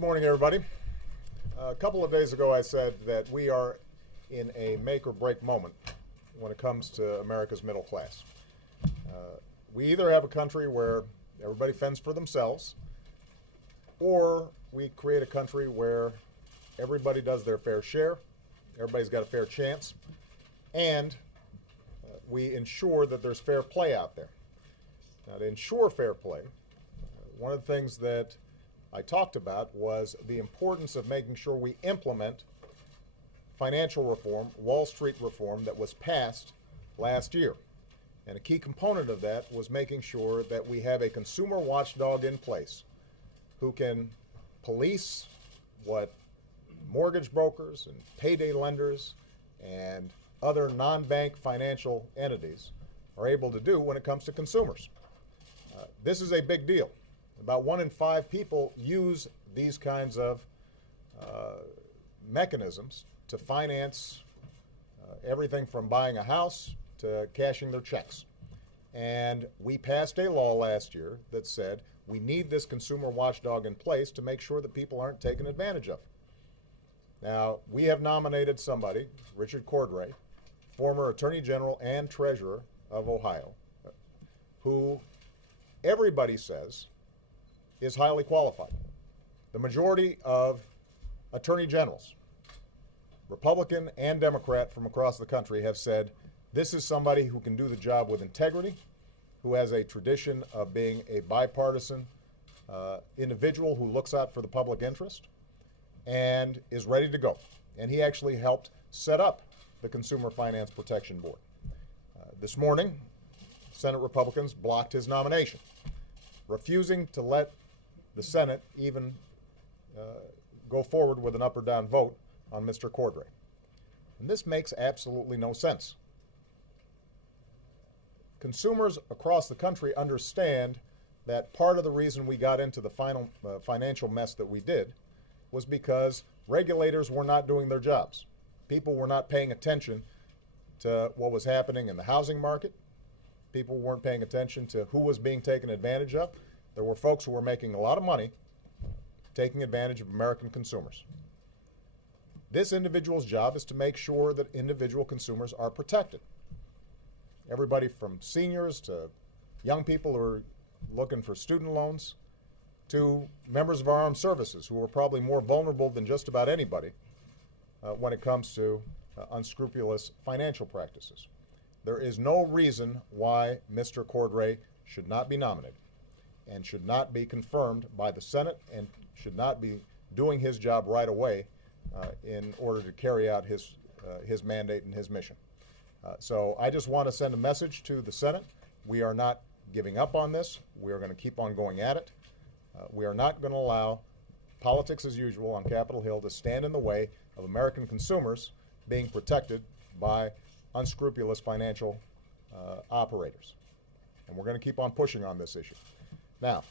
Good morning, everybody. A couple of days ago, I said that we are in a make-or-break moment when it comes to America's middle class. We either have a country where everybody fends for themselves, or we create a country where everybody does their fair share, everybody's got a fair chance, and we ensure that there's fair play out there. Now, to ensure fair play, one of the things that I talked about was the importance of making sure we implement financial reform, Wall Street reform, that was passed last year. And a key component of that was making sure that we have a consumer watchdog in place who can police what mortgage brokers and payday lenders and other non-bank financial entities are able to do when it comes to consumers. This is a big deal. About 1 in 5 people use these kinds of mechanisms to finance everything from buying a house to cashing their checks. And we passed a law last year that said we need this consumer watchdog in place to make sure that people aren't taken advantage of. Now, we have nominated somebody, Richard Cordray, former Attorney General and Treasurer of Ohio, who everybody says is highly qualified. The majority of attorney generals, Republican and Democrat from across the country, have said this is somebody who can do the job with integrity, who has a tradition of being a bipartisan individual who looks out for the public interest and is ready to go. And he actually helped set up the Consumer Finance Protection Board. This morning, Senate Republicans blocked his nomination, refusing to let the Senate even go forward with an up or down vote on Mr. Cordray. And this makes absolutely no sense. Consumers across the country understand that part of the reason we got into the financial mess that we did was because regulators were not doing their jobs. People were not paying attention to what was happening in the housing market. People weren't paying attention to who was being taken advantage of. There were folks who were making a lot of money taking advantage of American consumers. This individual's job is to make sure that individual consumers are protected. Everybody from seniors to young people who are looking for student loans to members of our armed services who are probably more vulnerable than just about anybody when it comes to unscrupulous financial practices. There is no reason why Mr. Cordray should not be nominated and should not be confirmed by the Senate and should not be doing his job right away in order to carry out his mandate and his mission. So I just want to send a message to the Senate. We are not giving up on this. We are going to keep on going at it. We are not going to allow politics as usual on Capitol Hill to stand in the way of American consumers being protected by unscrupulous financial operators. And we're going to keep on pushing on this issue. Now,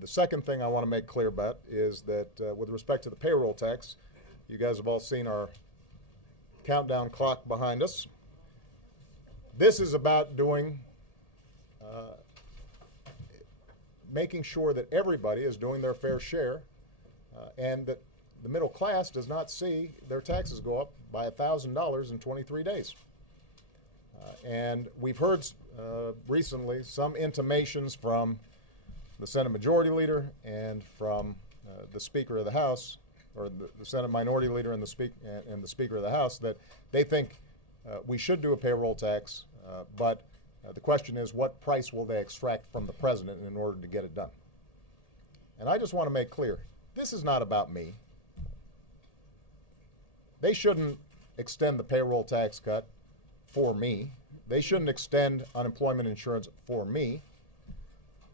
the second thing I want to make clear about is that with respect to the payroll tax, you guys have all seen our countdown clock behind us. This is about making sure that everybody is doing their fair share and that the middle class does not see their taxes go up by $1,000 in 23 days. And we've heard recently some intimations from the Senate Majority Leader and from the Speaker of the House, or the Senate Minority Leader and the Speaker of the House, that they think we should do a payroll tax, but the question is, what price will they extract from the President in order to get it done? And I just want to make clear, this is not about me. They shouldn't extend the payroll tax cut for me. They shouldn't extend unemployment insurance for me.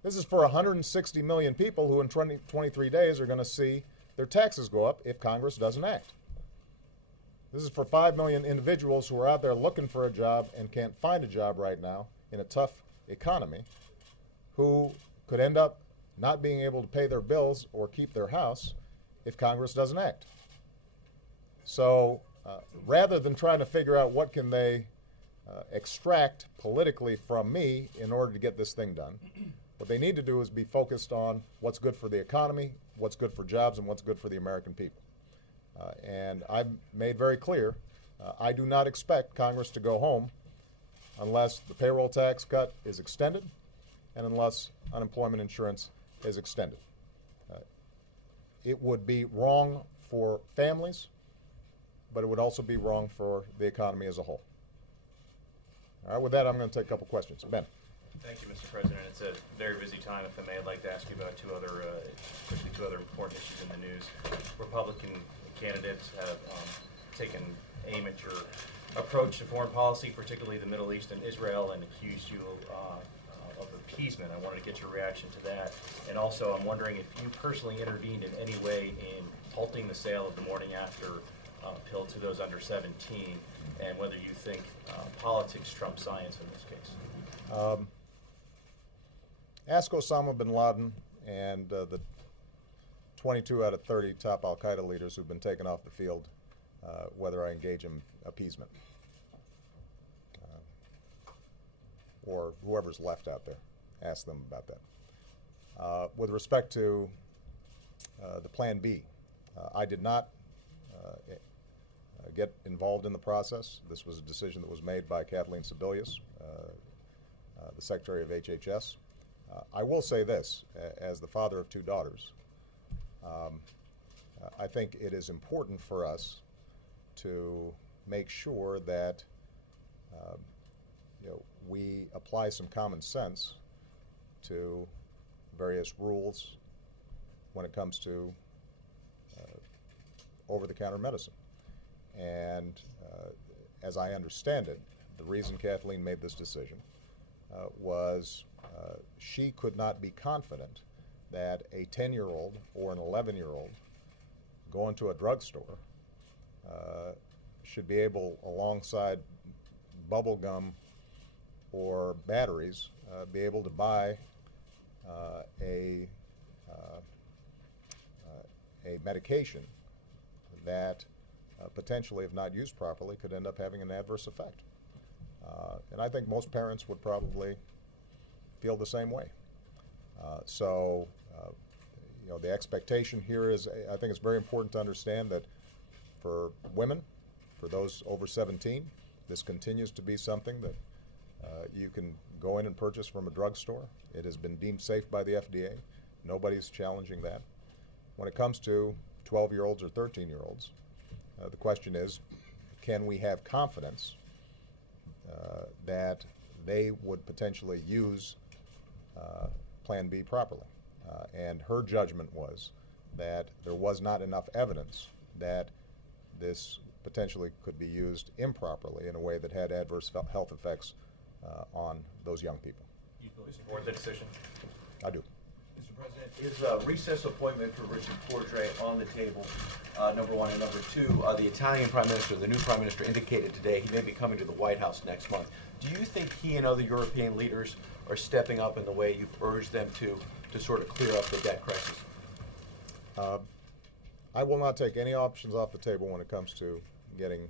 This is for 160 million people who in 23 days are going to see their taxes go up if Congress doesn't act. This is for 5 million individuals who are out there looking for a job and can't find a job right now in a tough economy, who could end up not being able to pay their bills or keep their house if Congress doesn't act. So rather than trying to figure out what can they extract politically from me in order to get this thing done, what they need to do is be focused on what's good for the economy what's good for jobs and what's good for the American people. And I've made very clear, I do not expect Congress to go home unless the payroll tax cut is extended and unless unemployment insurance is extended. It would be wrong for families, but it would also be wrong for the economy as a whole. All right, with that, I'm going to take a couple questions. Ben. Thank you, Mr. President. It's a very busy time. If I may, I'd like to ask you about two other important issues in the news. Republican candidates have taken aim at your approach to foreign policy, particularly the Middle East and Israel, and accused you of appeasement. I wanted to get your reaction to that. And also, I'm wondering if you personally intervened in any way in halting the sale of the morning after pill to those under 17, and whether you think politics trumps science in this case. Ask Osama bin Laden and the 22 out of 30 top al-Qaeda leaders who've been taken off the field whether I engage in appeasement. Or whoever's left out there. Ask them about that. With respect to the Plan B, I did not get involved in the process. This was a decision that was made by Kathleen Sebelius, the Secretary of HHS. I will say this, as the father of two daughters, I think it is important for us to make sure that we apply some common sense to various rules when it comes to over-the-counter medicine. And as I understand it, the reason Kathleen made this decision was she could not be confident that a 10-year-old or an 11-year-old going to a drugstore should be able, alongside bubble gum or batteries, be able to buy a medication that potentially, if not used properly, could end up having an adverse effect. And I think most parents would probably feel the same way. So the expectation here is, I think it's very important to understand that for women, for those over 17, this continues to be something that you can go in and purchase from a drugstore. It has been deemed safe by the FDA. Nobody's challenging that. When it comes to 12-year-olds or 13-year-olds, the question is, can we have confidence that they would potentially use Plan B properly? And her judgment was that there was not enough evidence that this potentially could be used improperly in a way that had adverse health effects on those young people. You fully support the decision? I do. Mr. President, is a recess appointment for Richard Cordray on the table, number one, and number two, the Italian Prime Minister, the new Prime Minister, indicated today he may be coming to the White House next month. Do you think he and other European leaders are stepping up in the way you've urged them to sort of clear up the debt crisis? I will not take any options off the table when it comes to getting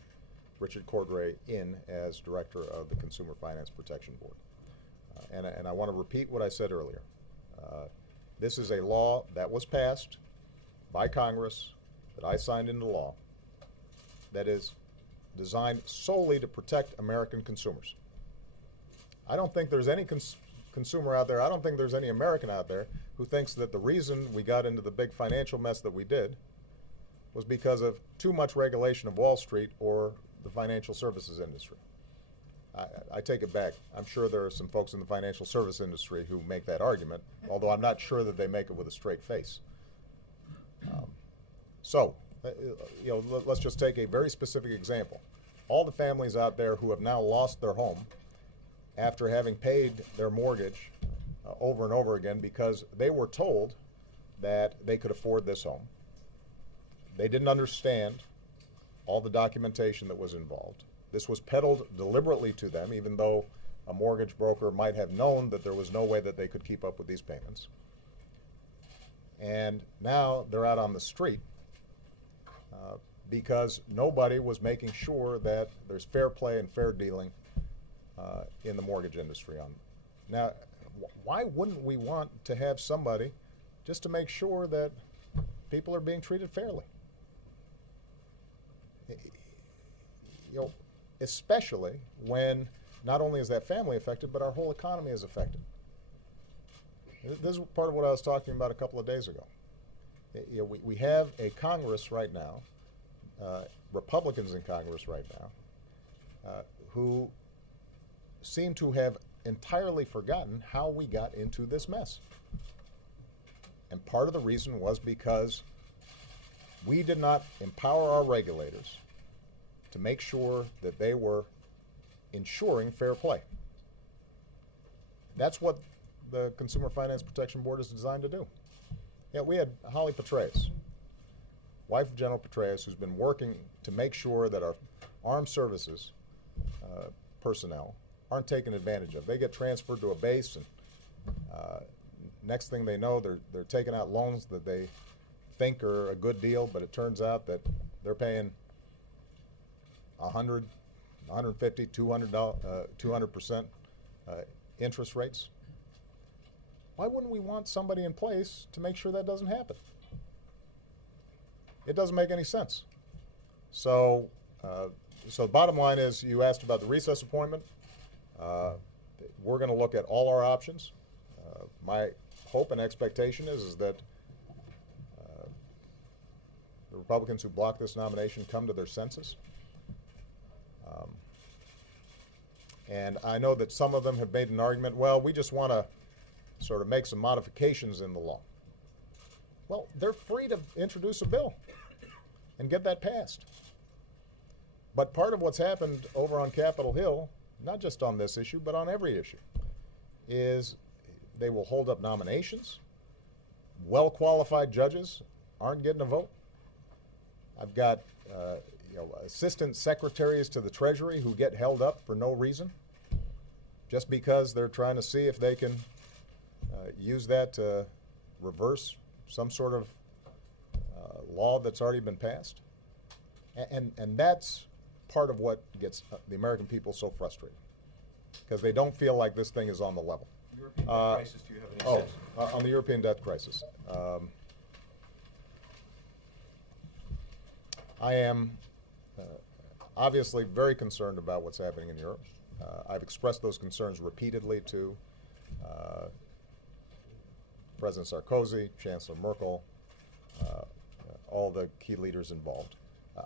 Richard Cordray in as director of the Consumer Finance Protection Board. And I want to repeat what I said earlier. This is a law that was passed by Congress, that I signed into law, that is designed solely to protect American consumers. I don't think there's any consumer out there, I don't think there's any American out there who thinks that the reason we got into the big financial mess that we did was because of too much regulation of Wall Street or the financial services industry. I take it back. I'm sure there are some folks in the financial service industry who make that argument, although I'm not sure that they make it with a straight face. Let's just take a very specific example. All the families out there who have now lost their home after having paid their mortgage over and over again because they were told that they could afford this home. They didn't understand all the documentation that was involved. This was peddled deliberately to them, even though a mortgage broker might have known that there was no way that they could keep up with these payments. And now they're out on the street because nobody was making sure that there's fair play and fair dealing in the mortgage industry. Now, why wouldn't we want to have somebody just to make sure that people are being treated fairly. You know, especially when not only is that family affected, but our whole economy is affected. This is part of what I was talking about a couple of days ago. You know, we have a Congress right now, Republicans in Congress right now, who seem to have entirely forgotten how we got into this mess. And part of the reason was because we did not empower our regulators to make sure that they were ensuring fair play. That's what the Consumer Finance Protection Board is designed to do. Yeah, we had Holly Petraeus, wife of General Petraeus, who's been working to make sure that our armed services personnel aren't taken advantage of. They get transferred to a base, and next thing they know, they're taking out loans that they think are a good deal, but it turns out that they're paying 100, 150, 200% interest rates. Why wouldn't we want somebody in place to make sure that doesn't happen? It doesn't make any sense. So, so the bottom line is, you asked about the recess appointment. We're going to look at all our options. My hope and expectation is that the Republicans who block this nomination come to their senses. And I know that some of them have made an argument, well, we just want to sort of make some modifications in the law. Well, they're free to introduce a bill and get that passed. But part of what's happened over on Capitol Hill, not just on this issue, but on every issue, is they will hold up nominations. Well-qualified judges aren't getting a vote. I've got assistant secretaries to the Treasury who get held up for no reason, just because they're trying to see if they can use that to reverse some sort of law that's already been passed. And that's part of what gets the American people so frustrated, because they don't feel like this thing is on the level. European debt crisis, do you have any sense? On the European debt crisis. I am obviously very concerned about what's happening in Europe. I've expressed those concerns repeatedly to President Sarkozy, Chancellor Merkel, all the key leaders involved.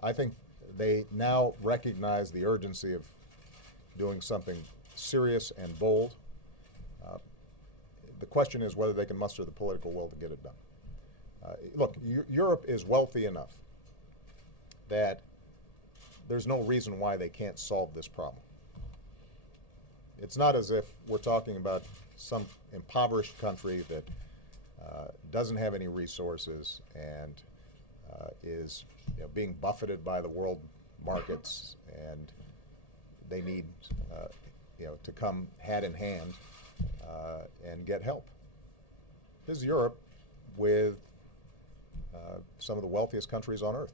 I think they now recognize the urgency of doing something serious and bold. The question is whether they can muster the political will to get it done. Look, Europe is wealthy enough that there's no reason why they can't solve this problem. It's not as if we're talking about some impoverished country that doesn't have any resources and is being buffeted by the world markets, and they need to come hat in hand and get help. This is Europe with some of the wealthiest countries on earth,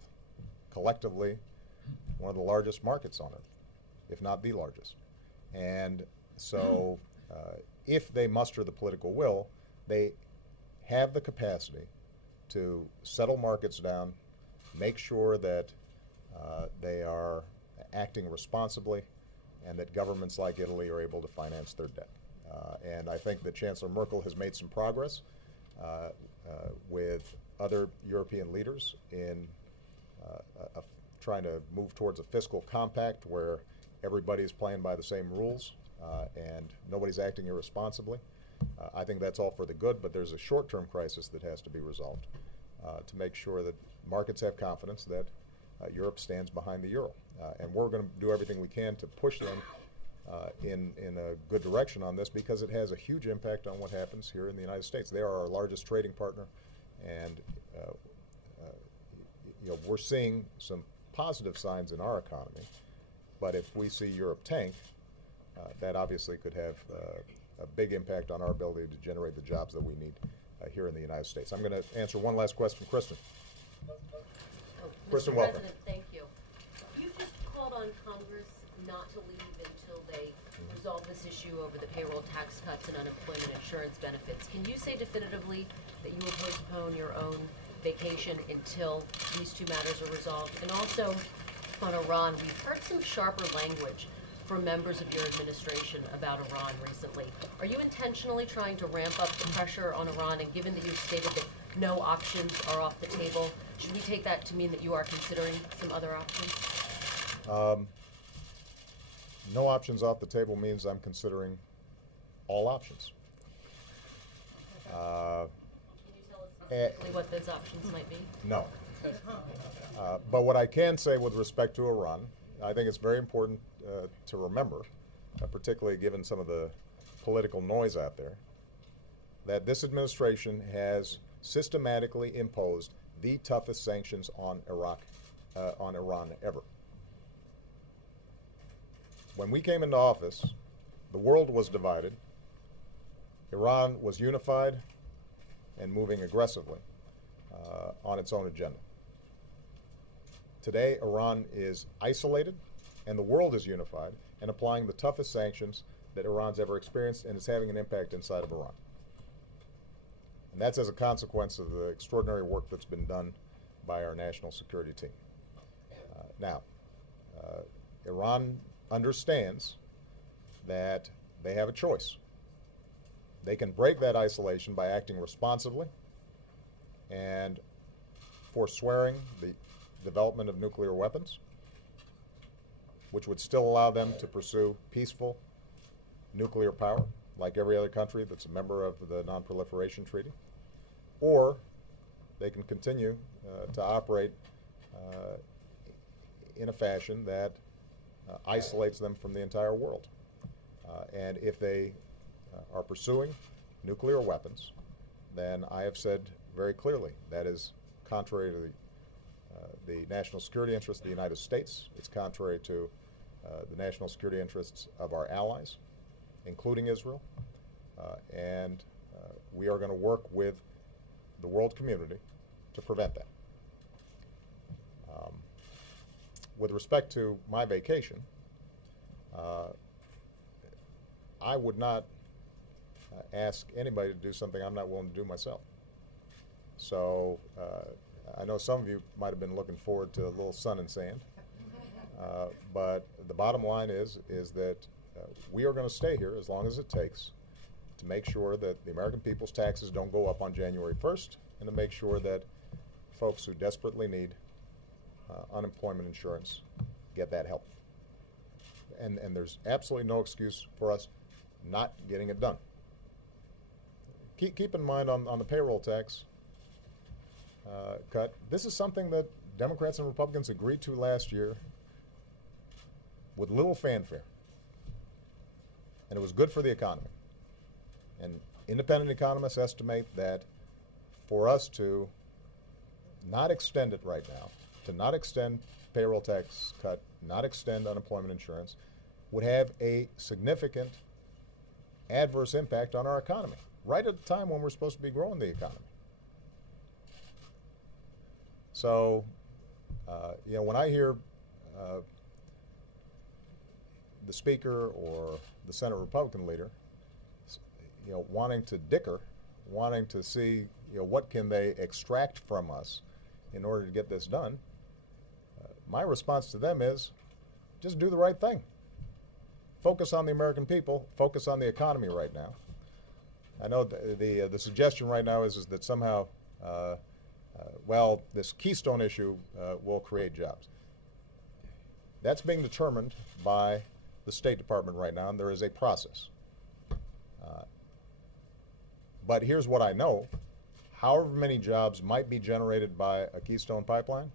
collectively one of the largest markets on earth, if not the largest. And so if they muster the political will, they have the capacity to settle markets down, make sure that they are acting responsibly, and that governments like Italy are able to finance their debt. And I think that Chancellor Merkel has made some progress with other European leaders in trying to move towards a fiscal compact where everybody's playing by the same rules and nobody's acting irresponsibly. I think that's all for the good, but there's a short-term crisis that has to be resolved to make sure that markets have confidence that Europe stands behind the euro. And we're going to do everything we can to push them in a good direction on this, because it has a huge impact on what happens here in the United States. They are our largest trading partner, and we're seeing some positive signs in our economy. But if we see Europe tank, that obviously could have a big impact on our ability to generate the jobs that we need here in the United States. I'm going to answer one last question. Kristen. Kristen, Mr. welcome. President, thank you. You just called on Congress not to leave until they resolve this issue over the payroll tax cuts and unemployment insurance benefits. Can you say definitively that you will postpone your own vacation until these two matters are resolved? And also, on Iran, we've heard some sharper language from members of your administration about Iran recently. Are you intentionally trying to ramp up the pressure on Iran? And given that you've stated that no options are off the table, should we take that to mean that you are considering some other options? No options off the table means I'm considering all options. Can you tell us specifically what those options might be? No. But what I can say with respect to Iran, I think it's very important to remember, particularly given some of the political noise out there, that this administration has systematically imposed the toughest sanctions on Iran ever. When we came into office, the world was divided. Iran was unified and moving aggressively on its own agenda. Today, Iran is isolated, and the world is unified and applying the toughest sanctions that Iran's ever experienced, and it's having an impact inside of Iran. And that's as a consequence of the extraordinary work that's been done by our national security team. Now, Iran understands that they have a choice. They can break that isolation by acting responsibly and forswearing the development of nuclear weapons, which would still allow them to pursue peaceful nuclear power, like every other country that's a member of the Non-Proliferation Treaty, or they can continue to operate in a fashion that isolates them from the entire world. And if they are pursuing nuclear weapons, then I have said very clearly that is contrary to the national security interests of the United States. It's contrary to the national security interests of our allies, including Israel. And we are going to work with the world community to prevent that. With respect to my vacation, I would not ask anybody to do something I'm not willing to do myself. So I know some of you might have been looking forward to a little sun and sand, but the bottom line is that we are going to stay here as long as it takes to make sure that the American people's taxes don't go up on January 1st, and to make sure that folks who desperately need unemployment insurance get that help. And there's absolutely no excuse for us not getting it done. Keep in mind on the payroll tax cut, this is something that Democrats and Republicans agreed to last year with little fanfare. And it was good for the economy. And independent economists estimate that for us to not extend it right now, to not extend payroll tax cut, not extend unemployment insurance, would have a significant adverse impact on our economy, right at the time when we're supposed to be growing the economy. So, when I hear the Speaker or the Senate Republican leader, wanting to dicker, wanting to see, what can they extract from us in order to get this done, my response to them is, just do the right thing. Focus on the American people. Focus on the economy right now. I know the suggestion right now is that somehow, this Keystone issue will create jobs. That's being determined by the State Department right now, and there is a process. But here's what I know. However many jobs might be generated by a Keystone pipeline,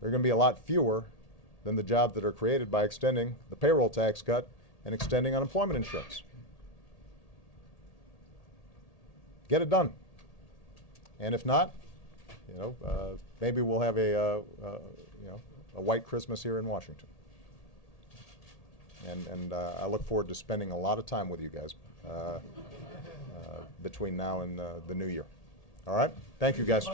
they're going to be a lot fewer than the jobs that are created by extending the payroll tax cut and extending unemployment insurance. Get it done. And if not, maybe we'll have a white Christmas here in Washington. And I look forward to spending a lot of time with you guys between now and the new year. All right? Thank you, guys.